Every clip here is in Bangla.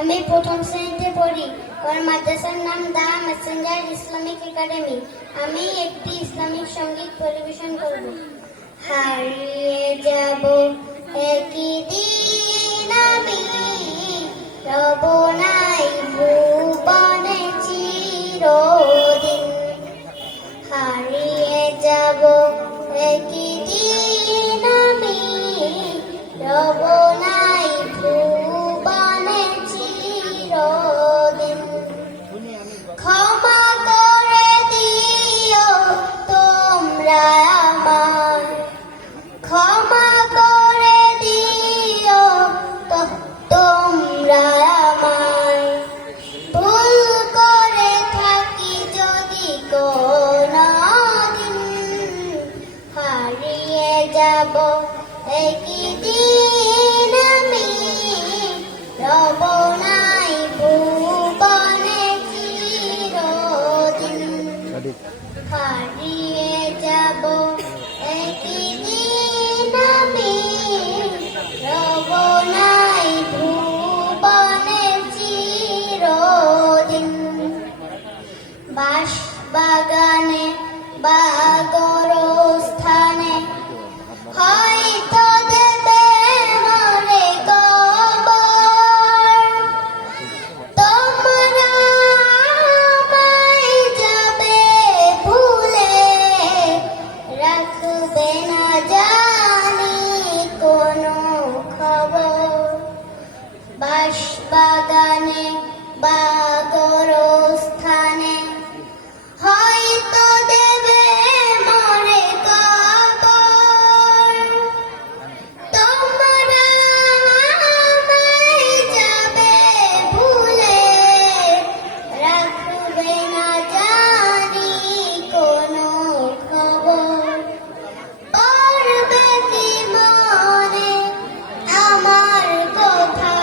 আমি প্রথম শ্রেণীতে পড়ি। আমার মাদ্রাসার নাম দা মেসেঞ্জার ইসলামিক একাডেমি। আমি একটি ইসলামিক সঙ্গীত পরিবেশন করব। হারিয়ে যাব একই দিন আমি, রব নাই ভুবনে চিরদিন। হারিয়ে যাব একই দিন আমি, রব নাই ভুবনে চিরদিন। ক্ষমা করে দিও তোমরা আমায়, ক্ষমা করে দিও তোমরা আমায়। ভুল করে থাকি যদি কোনদিন, হারিয়ে যাব একই দিন আমি, রব নাই ভুবনে চিরদিন। হারিয়ে যাব একই দিন আমি, রব নাই ভুবনে চিরদিন। বাঁশ বাগানে বা গোরস্থানে হয়তো দেবে মরে কবর। তোমরা আমায় যাবে ভুলে, রাখবে না জানি কোনো খবর। বাঁশ বাগানে বা গোরস্থানে হয়তো দেবে মরে কবর। তোমরা আমায় যাবে ভুলে, রাখবে না জানি কোনো খবর। পড়বে কি মনে আমার কথা,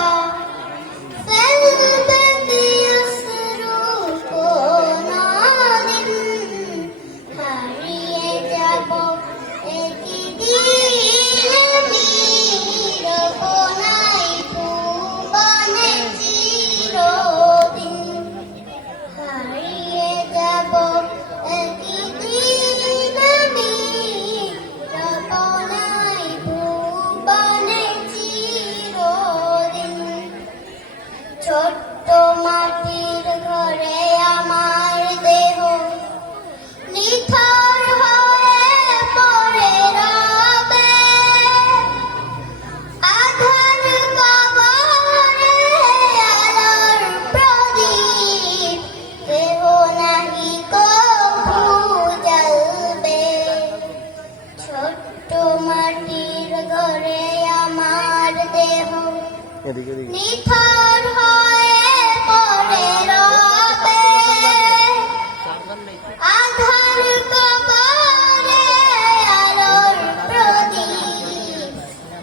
ফেলবে কি অশ্রু কোনদিন। হারিয়ে যাব একই দিন আমি, রব নাই ভুবনে চিরদিন। হারিয়ে যাব একই দিন আমি, রব নাই ভুবনে চিরদিন। ছোট্ট মাটির ঘরে আমার দেহ নিথর হয়ে পড়ে রবে। আধার কবরে আলোর প্রদীপ, কেহ নাহি কভু জ্বলবে। ছোট্ট মাটির ঘরে আমার দেহ নিথর হয়ে পড়ে রবে। আধার কবরে আলোর প্রদীপ,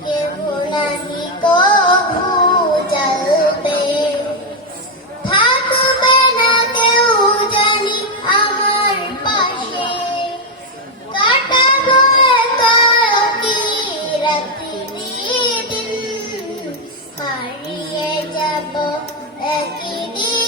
কেহ নাহি কভু জ্বলবে। থাকবে না কেউ জানি আমার পাশে, কাটাবো একাকী রাত্রি দিন। হারিয়ে যাব একই দিন